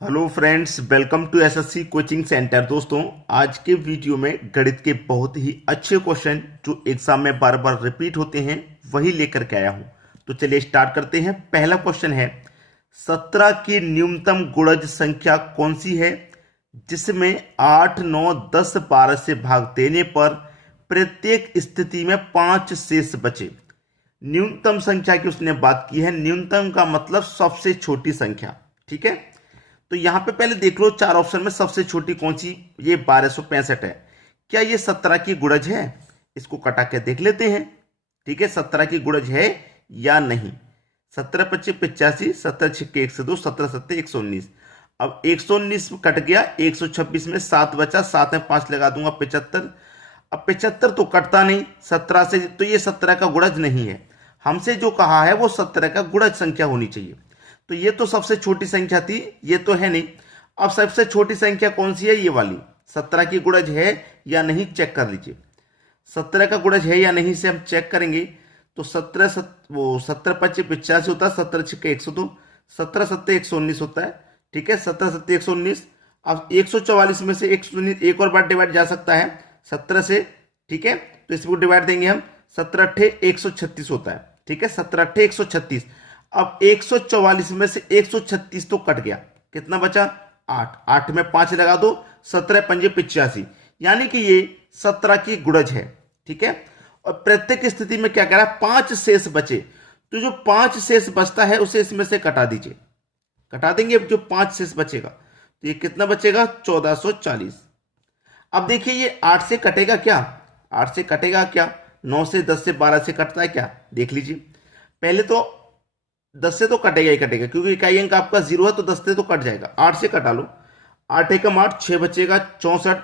Hello friends, welcome to SSC coaching centre. दोस्तों, आज के वीडियो में गणित के बहुत ही अच्छे क्वेश्चन जो एग्जाम में बार बार रिपीट होते हैं वही लेकर के आया हूं। तो चलिए स्टार्ट करते हैं। पहला क्वेश्चन है, 17 की न्यूनतम गुणज संख्या कौन सी है जिसमें 8, 9, 10, 12 से भाग देने पर प्रत्येक स्थिति में 5 शेष बचे। न्यूनतम संख्या की उसने बात की है। न्यूनतम का मतलब सबसे छोटी संख्या। ठीक है, तो यहां पे पहले देख लो चार ऑप्शन में सबसे छोटी कौन सी। ये 1265 है। क्या ये 17 की गुणज है? इसको कटा के देख लेते हैं। ठीक है, 17 की गुणज है या नहीं। 17 25 85, 17 छिक्के 102, 17 सत्ते 119। अब 119 कट गया, 126 में 7 बचा, 7 में 5 लगा दूंगा 75। अब 75 तो कटता नहीं 17 से, तो ये 17 का गुणज नहीं है। हमसे जो कहा है वो 17 का गुणज संख्या होनी चाहिए। तो ये तो सबसे छोटी संख्या थी, ये तो है नहीं। अब सबसे छोटी संख्या कौन सी है? ये वाली। 17 की गुणज है या नहीं चेक कर लीजिए। 17 का गुणज है या नहीं से हम चेक करेंगे। तो 17 25 85 होता है, 17 छिक्के 102, 17 सत्ते 119 होता है। ठीक है, 17 सत्ते 119। अब 144 में से 119 एक और बार डिवाइड जा सकता है 17 से। ठीक है, तो इसको डिवाइड देंगे हम, 17 अट्ठे 136 होता है। ठीक है, 17 अट्ठे 136। अब 144 में से 136 तो कट गया, कितना बचा? 8। 8 में 5 लगा दो, 17 पंजे 85, यानी कि ये 17 की गुणज है। ठीक है, और प्रत्येक स्थिति में क्या कह रहा है? 5 शेष बचे। तो जो 5 शेष बचता है उसे इसमें से कटा दीजिए। कटा देंगे, जो 5 शेष बचेगा तो ये कितना बचेगा? 1440। अब देखिए ये 8 से कटेगा क्या? 8 से कटेगा क्या? 9 से 10 से 12 से कटता है क्या? देख लीजिए। पहले तो 10 से तो कटेगा ही कटेगा, क्योंकि इकाई अंक आपका 0 है, तो 10 से तो कट जाएगा। 8 से कटा लो, 8 एकम 8, 6 बचेगा 64,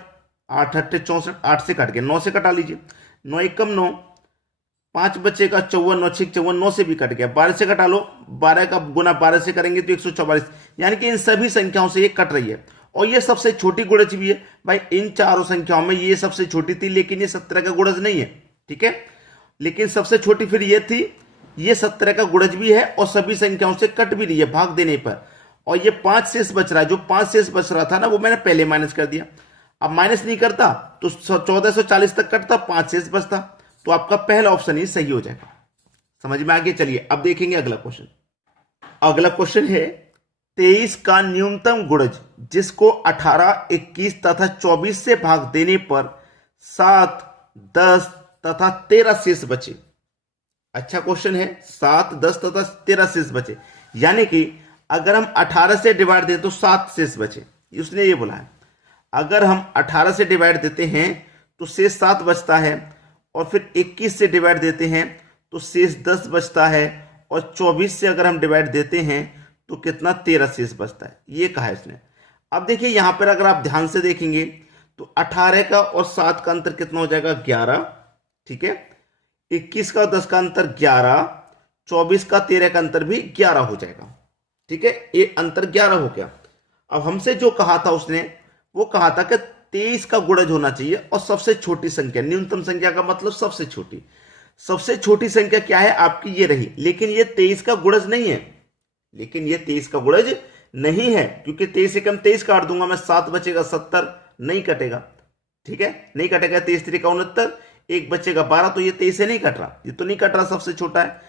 8 अट्ठे 64, 8 से कट गया। 9 से कटा लीजिए, 9 एकम 9, 5 बचेगा 54, 9 6 54, 9 से भी कट गया। 12 से कटा लो, 12 का गुना 12 से करेंगे तो 144, यानी कि इन सभी संख्याओं से ये कट रही है। और ये सबसे छोटी गुणज भी है भाई। इन चारों संख्याओं में ये सबसे छोटी थी, लेकिन ये 17 का गुणज नहीं है। ठीक है, लेकिन सबसे छोटी फिर ये थी, ये 17 का गुणज भी है और सभी संख्याओं से कट भी रही है भाग देने पर। और ये 5 शेष बच रहा है। जो 5 शेष बच रहा था ना, वो मैंने पहले माइनस कर दिया। अब माइनस नहीं करता तो 1440 तक कटता, 5 शेष बचता। तो आपका पहला ऑप्शन ही सही हो जाएगा। समझ में आ गया? चलिए अब देखेंगे अगला क्वेश्चन। अगला क्वेश्चन है, 23 का न्यूनतम गुणज जिसको 18, 21 तथा 24 से भाग देने पर 7, 10 तथा 13 शेष बचे। अच्छा क्वेश्चन है। 7, 10 तथा 13 शेष बचे, यानी कि अगर हम 18 से डिवाइड दें तो 7 शेष बचे। उसने ये बोला है अगर हम 18 से डिवाइड देते हैं तो शेष 7 बचता है, और फिर 21 से डिवाइड देते हैं तो शेष 10 बचता है, और 24 से अगर हम डिवाइड देते हैं तो कितना? 13 शेष बचता है। ये कहा है इसने। अब देखिए यहां पर अगर आप ध्यान से देखेंगे तो 18 का और 7 का अंतर कितना हो जाएगा? 11। ठीक है, 21 का 10 का अंतर 11, 24 का 13 का अंतर भी 11 हो जाएगा। ठीक है, ये अंतर 11 हो गया। अब हमसे जो कहा था उसने, वो कहा था कि 23 का गुणज होना चाहिए और सबसे छोटी संख्या। न्यूनतम संख्या का मतलब सबसे छोटी। सबसे छोटी संख्या क्या है आपकी? ये रही। लेकिन ये 23 का गुणज नहीं है। लेकिन ये 23 का गुणज नहीं है, क्योंकि 23 से कम 23 काट दूंगा मैं, 7 बचेगा 70, नहीं कटेगा। ठीक है, नहीं कटेगा। 23 3 का 69, एक बचेगा 12, तो ये 23 से नहीं कट रहा, ये तो नहीं कट रहा, सबसे छोटा है।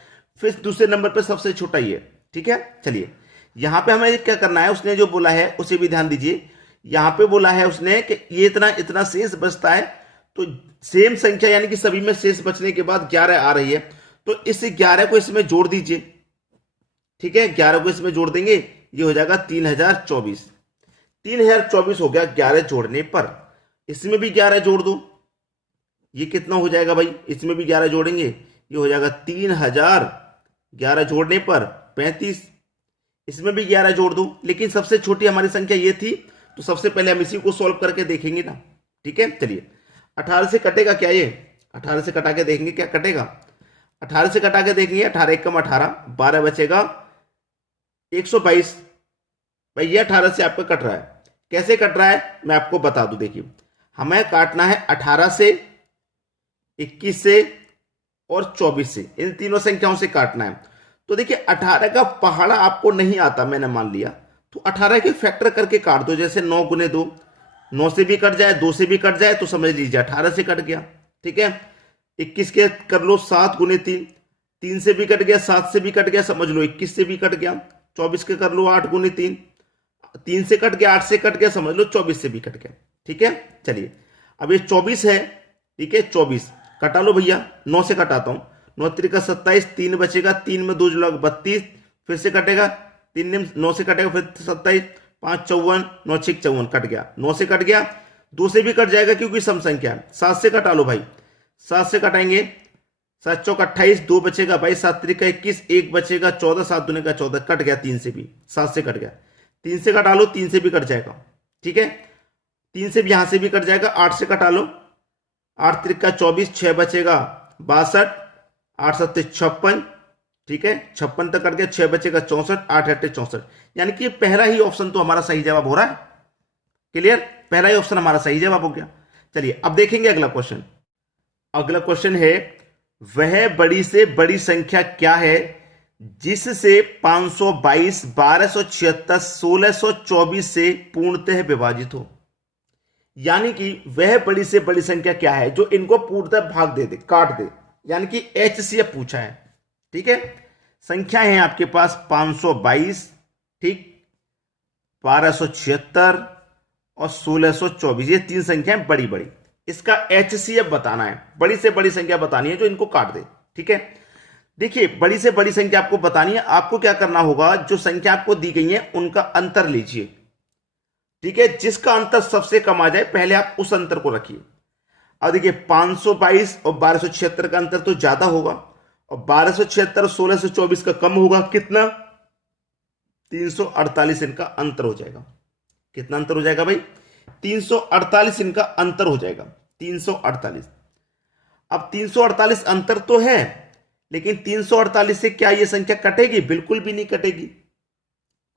फिर दूसरे नंबर पे सबसे छोटा ये। ठीक है, चलिए यहां पे हमें क्या करना है, उसने जो बोला है उसे भी ध्यान दीजिए। यहां पे बोला है उसने कि ये इतना इतना शेष बचता है, तो सेम संख्या यानी कि सभी में शेष बचने के बाद 11 आ रही है, तो इस 11 को इसमें जोड़ दीजिए। ठीक है, 11 को इसमें जोड़ देंगे, ये हो जाएगा 3024। 3024 हो गया 11 जोड़ने पर। इसमें भी 11 जोड़ दो, ये कितना हो जाएगा भाई? इसमें भी 11 जोड़ेंगे, ये हो जाएगा 3000। 11 जोड़ने पर 35। इसमें भी 11 जोड़ दो, लेकिन सबसे छोटी हमारी संख्या ये थी, तो सबसे पहले हम इसी को सॉल्व करके देखेंगे ना। ठीक है, चलिए 18 से कटेगा क्या? ये 18 से कटा के देखेंगे क्या कटेगा। 18 से कटा के देखेंगे, 18 एकम 18, 12 बचेगा 122। भाई ये 18 से आपका कट रहा है। कैसे कट रहा है मैं आपको बता दूं। देखिए हमें काटना है 18 से, 21 से और 24 से, इन तीनों संख्याओं से काटना है। तो देखिए 18 का पहाड़ा आपको नहीं आता, मैंने मान लिया, तो 18 के फैक्टर करके काट दो, जैसे 9 गुने 2, 9 से भी कट जाए, 2 से भी कट जाए तो समझ लीजिए 18 से कट गया। ठीक है, 21 के कर लो 7 गुने 3, 3 से भी कट गया, 7 से भी कट गया, समझ लो 21 से भी कट गया। 24 के कर लो 8 गुने 3, 3 से कट गया, 8 से कट गया, समझ लो 24 से भी कट गया। ठीक है, चलिए अब ये 24 है। ठीक है, 24 कटा लो भैया, 9 से कटाता हूं, 9 त्रिका 27, 3 बचेगा, 3 में 2 जुड़ा 32, फिर से कटेगा, 3 ने 9 से कटेगा, फिर 27, 5 54, 9 6 54 कट गया, 9 से कट गया, 2 से भी कट जाएगा क्योंकि सम संख्या है। 7 से कटा लो भाई, 7 से कटाएंगे, 7 चौक 28, 2 बचेगा भाई, 7 त्रिका 21, 1 बचेगा 14, 7 दूने का 14, कट गया 3 से भी, 7 से कट गया, 3 से कटा लो, 3 से भी कट जाएगा। ठीक है, 3 से भी यहां से भी कट जाएगा, 8 से कटा लो, 8 त्रिका 24, 6 बचेगा 62, 8 7 56। ठीक है, 56 तक कट गया, 6 बचेगा 64, 8 8 64, यानी कि पहला ही ऑप्शन तो हमारा सही जवाब हो रहा है। क्लियर, पहला ही ऑप्शन हमारा सही जवाब हो गया। चलिए अब देखेंगे अगला क्वेश्चन। अगला क्वेश्चन है, वह बड़ी से बड़ी संख्या क्या है जिससे 522, 1276, 1624 से पूर्णतः विभाजित हो। यानी कि वह बड़ी से बड़ी संख्या क्या है जो इनको पूर्णतः भाग दे दे, काट दे, यानी कि एचसीएफ पूछा है। ठीक है, संख्या है आपके पास 522, ठीक, 1276 और 1624, ये 3 संख्याएं बड़ी बड़ी, इसका एचसीएफ बताना है, बड़ी से बड़ी संख्या बतानी है जो इनको काट दे। ठीक है, देखिए बड़ी से बड़ी संख्या आपको बतानी है, आपको क्या करना होगा, जो संख्या आपको दी गई है उनका अंतर लीजिए। ठीक है, जिसका अंतर सबसे कम आ जाए पहले आप उस अंतर को रखिए। अब देखिए 522 और 1276 का अंतर तो ज्यादा होगा, और 1276 और 1624 का कम होगा, कितना, 348 इनका अंतर हो जाएगा। कितना अंतर हो जाएगा भाई, 348 इनका अंतर हो जाएगा, 348। अब 348 अंतर तो है, लेकिन 348 से क्या यह संख्या कटेगी, बिल्कुल भी नहीं कटेगी।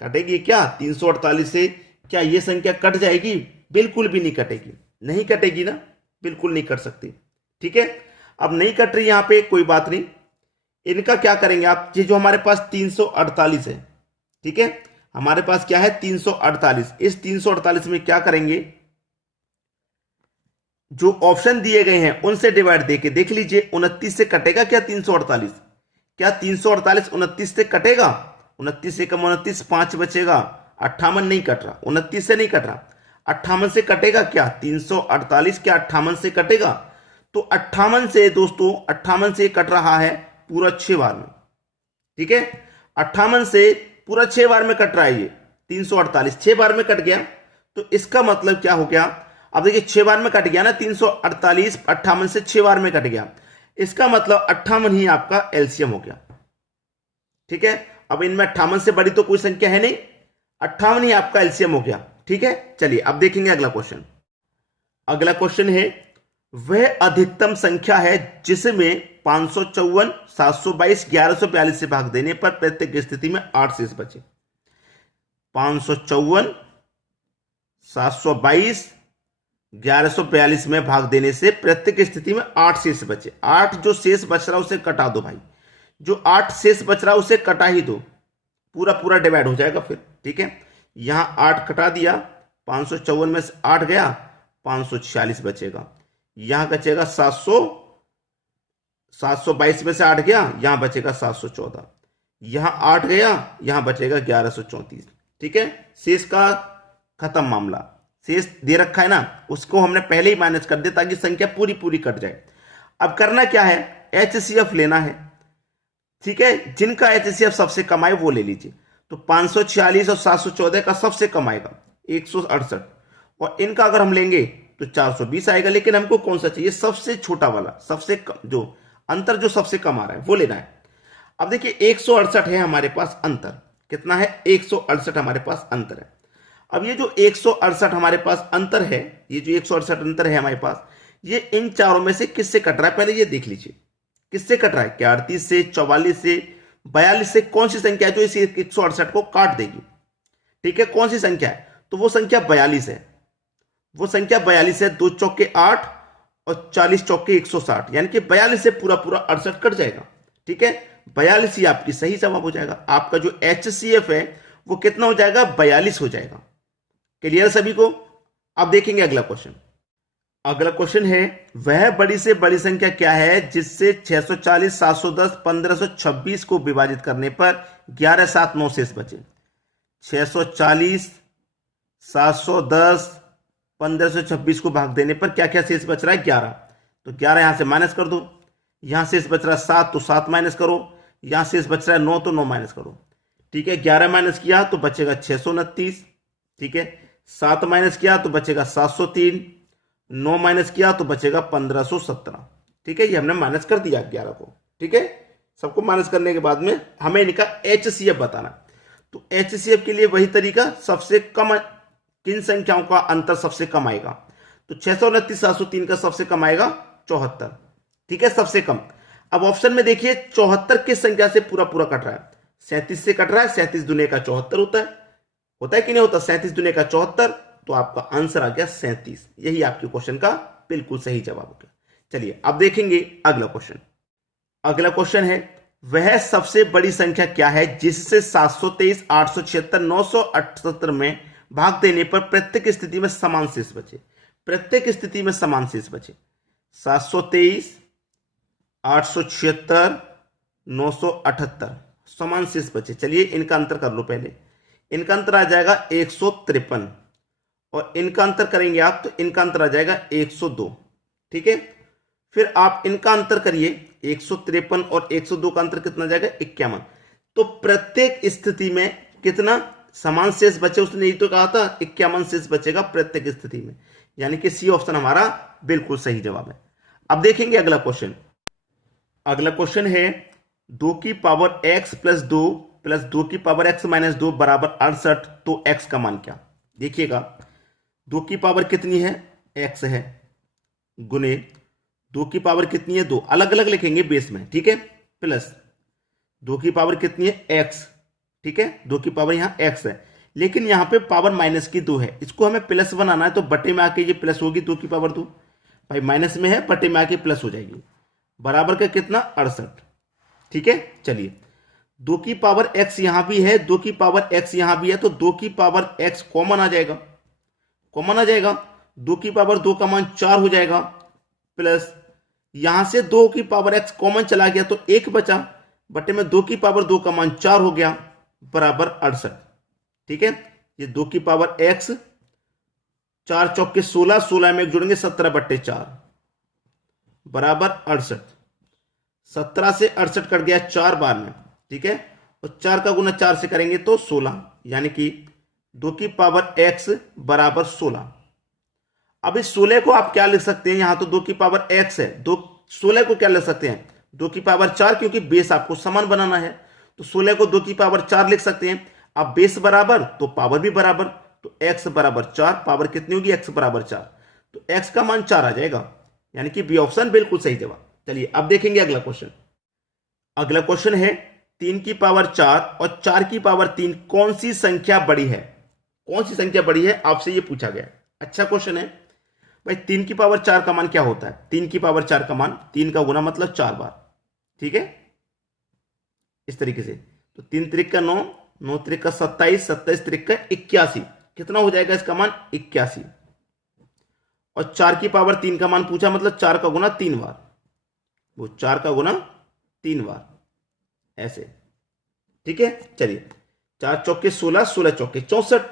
कटेगी क्या, 348 से क्या यह संख्या कट जाएगी, बिल्कुल भी नहीं कटेगी, नहीं कटेगी ना, बिल्कुल नहीं कट सकती। ठीक है, अब नहीं कट रही यहां पे, कोई बात नहीं, इनका क्या करेंगे आप, ये जो हमारे पास 348 है, ठीक है, हमारे पास क्या है 348, इस 348 में क्या करेंगे, जो ऑप्शन दिए गए हैं उनसे डिवाइड देके देख लीजिए, 29 से कटेगा क्या 348, क्या 348 29 से कटेगा, 29 से कम 29, 5 बचेगा, 58 नहीं कट रहा, 29 से नहीं कट रहा, 58 से कटेगा क्या, 348 क्या 58 से कटेगा, तो 58 से दोस्तों 58 से कट रहा है पूरा 6 बार में। ठीक है, 58 से पूरा 6 बार में कट रहा है, ये 348 6 बार में कट गया, तो इसका मतलब क्या हो गया, अब देखिए 6 बार में कट गया ना, 348 58 से 6 बार में कट गया, इसका मतलब 58 ही आपका एलसीएम हो गया। ठीक है, अब इनमें 58 से बड़ी तो कोई संख्या है नहीं, 58 ही आपका एलसीएम हो गया। ठीक है, चलिए अब देखेंगे अगला क्वेश्चन। अगला क्वेश्चन है, वह अधिकतम संख्या है जिसमें 554, 722, 1142 से भाग देने पर प्रत्येक स्थिति में 8 शेष बचे। 554, 722, 1142 में भाग देने से प्रत्येक स्थिति में 8 शेष बचे। 8 जो शेष बच रहा उसे कटा दो भाई, जो 8 शेष बच रहा उसे कटा ही दो, पूरा पूरा डिवाइड हो जाएगा फिर। ठीक है, यहां 8 कटा दिया, 554 में से 8 गया, 546 बचेगा, यहां बचेगा 722 में से 8 गया, यहां बचेगा 714, यहां 8 गया, यहां बचेगा 1134। ठीक है, शेष का खत्म मामला, शेष दे रखा है ना, उसको हमने पहले ही माइनस कर दिया ताकि संख्या पूरी पूरी कट जाए। अब करना क्या है, एचसीएफ लेना है। ठीक है, जिनका एचसीएफ सबसे कम आए वो ले लीजिए, तो 546 और 714 का सबसे कम आएगा 168, और इनका अगर हम लेंगे तो 420 आएगा, लेकिन हमको कौन सा चाहिए, सबसे छोटा वाला, सबसे कम, जो अंतर जो सबसे कम आ रहा है वो लेना है। अब देखिए 168 है हमारे पास अंतर, कितना है 168 हमारे पास अंतर है। अब ये जो 168 हमारे पास अंतर है, ये जो 168 अंतर है हमारे पास, ये इन चारों में से किससे कट रहा है, पहले ये देख लीजिए किससे कट रहा है, क्या 38 से, 44 से, 42 से, कौन सी संख्या है जो इस 168 को काट देगी। ठीक है, कौन सी संख्या है, तो वो संख्या 42 है, वो संख्या 42 है, 2 चौके 8 और 40 चौके 160, यानी कि 42 से पूरा पूरा 68 कट जाएगा। ठीक है, 42 ही आपकी सही जवाब हो जाएगा। आपका जो एचसीएफ है वो कितना हो जाएगा, 42 हो जाएगा। क्लियर सभी को। अब देखेंगे अगला क्वेश्चन। अगला क्वेश्चन है, वह बड़ी से बड़ी संख्या क्या है जिससे 640, 710, 1526 को विभाजित करने पर 11, 7, 9 शेष बचे। 640, 710, 1526 को भाग देने पर क्या क्या शेष बच रहा है, 11। तो 11 यहां से माइनस कर दो, यहां शेष बच रहा है 7 तो 7 माइनस करो, यहां शेष बच रहा है 9 तो 9 माइनस करो। ठीक है, 11 माइनस किया तो बचेगा 629। ठीक है, 7 माइनस किया तो बचेगा 703, 9 माइनस किया तो बचेगा 1517। ठीक है, ये हमने माइनस कर दिया 11 को। ठीक है, सबको माइनस करने के बाद में हमें इनका HCF बताना। तो HCF के लिए वही तरीका, सबसे कम किन संख्याओं का अंतर सबसे कम आएगा। तो 629, 703 का सबसे कम आएगा 74। ठीक है, सबसे कम। अब ऑप्शन में देखिए 74 किस संख्या से पूरा पूरा कट रहा है, 37 से कट रहा है। 37 दुनिया का 74 होता है कि नहीं होता, 37 दुनिया का 74। तो आपका आंसर आ गया 37। यही आपके क्वेश्चन का बिल्कुल सही जवाब हो गया। चलिए अब देखेंगे अगला क्वेश्चन। अगला क्वेश्चन है, वह सबसे बड़ी संख्या क्या है जिससे 723, 876, 978 में भाग देने पर प्रत्येक स्थिति में समान शेष बचे। प्रत्येक स्थिति में समान शेष बचे। 723, 876, 978 समान शेष बचे। चलिए इनका अंतर कर लो पहले। इनका अंतर आ जाएगा 153 और इनका अंतर करेंगे आप तो इनका अंतर आ जाएगा 102। ठीक है, फिर आप इनका अंतर करिए, 153 और 102 का अंतर कितना जाएगा, 51। तो प्रत्येक स्थिति में कितना समान शेष बचे, उसने यही तो कहा था 51 शेष बचेगा प्रत्येक स्थिति में, यानी कि सी ऑप्शन हमारा बिल्कुल सही जवाब है। अब देखेंगे अगला क्वेश्चन। अगला क्वेश्चन है, 2 की पावर x प्लस 2 प्लस 2 की पावर x माइनस 2 बराबर 68, तो x का मान क्या। देखिएगा 2 की पावर कितनी है, x है, गुने 2 की पावर कितनी है, 2 अलग अलग लिखेंगे बेस में। ठीक है, प्लस 2 की पावर कितनी है, x। ठीक है, 2 की पावर यहां x है, लेकिन यहां पे पावर माइनस की 2 है, इसको हमें प्लस बनाना है। तो बटे में आके ये प्लस होगी, 2 की पावर 2 भाई माइनस में है, बटे में आके प्लस हो जाएगी, बराबर का कितना 68। ठीक है, चलिए 2 की पावर x यहां भी है, 2 की पावर x यहां भी है, तो 2 की पावर x कॉमन आ जाएगा, कॉमन आ जाएगा। 2 की पावर 2 का मान 4 हो जाएगा, प्लस यहां से 2 की पावर x कॉमन चला गया तो 1 बचा, बटे में 2 की पावर 2 का मान 4 हो गया, बराबर 68। ठीक है, ये 2 की पावर x, 4 चौके 16, 16 में 1 जुड़ेंगे 17 बट्टे 4 बराबर 68। 17 से 68 कट गया 4 बार में। ठीक है, और 4 का गुना 4 से करेंगे तो 16, यानी कि 2 की पावर x बराबर 16। अब इस 16 को आप क्या लिख सकते हैं, यहां तो 2 की पावर x है, 16 को क्या लिख सकते हैं, 2 की पावर 4, क्योंकि बेस आपको समान बनाना है, तो 16 को 2 की पावर 4 लिख सकते हैं। अब बेस बराबर तो पावर भी बराबर, तो x बराबर 4, पावर कितनी होगी, x बराबर 4, तो x का मान 4 आ जाएगा, यानी कि बी ऑप्शन बिल्कुल सही जवाब। चलिए अब देखेंगे अगला क्वेश्चन। अगला क्वेश्चन है, 3 की पावर 4 और 4 की पावर 3 कौन सी संख्या बड़ी है। कौन सी संख्या बड़ी है, आपसे ये पूछा गया। अच्छा क्वेश्चन है भाई। 3 की पावर 4 का मान क्या होता है, 3 की पावर 4 का मान 3 का गुना मतलब 4 बार। ठीक है, इस तरीके से, तो 3 त्रिक का 9, 9 त्रिक का 27, 27 त्रिक का 81, कितना हो जाएगा इसका मान 81। और 4 की पावर 3 का मान पूछा, मतलब 4 का गुना 3 बार, वो 4 का गुना 3 बार ऐसे। ठीक है, चलिए 4 चौके 16, 16 चौके 64,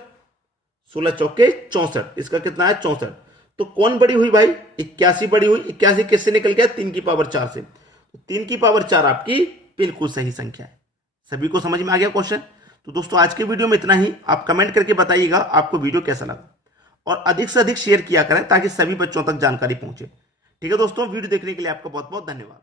16 चौके 64, इसका कितना है 64। तो कौन बड़ी हुई भाई, 81 बड़ी हुई। 81 किससे निकल गया, 3 की पावर 4 से, तो 3 की पावर 4 आपकी बिल्कुल सही संख्या है। सभी को समझ में आ गया क्वेश्चन। तो दोस्तों आज के वीडियो में इतना ही। आप कमेंट करके बताइएगा आपको वीडियो कैसा लगा, और अधिक से अधिक शेयर किया करें ताकि सभी बच्चों तक जानकारी पहुंचे। ठीक है दोस्तों, वीडियो देखने के लिए आपका बहुत बहुत धन्यवाद।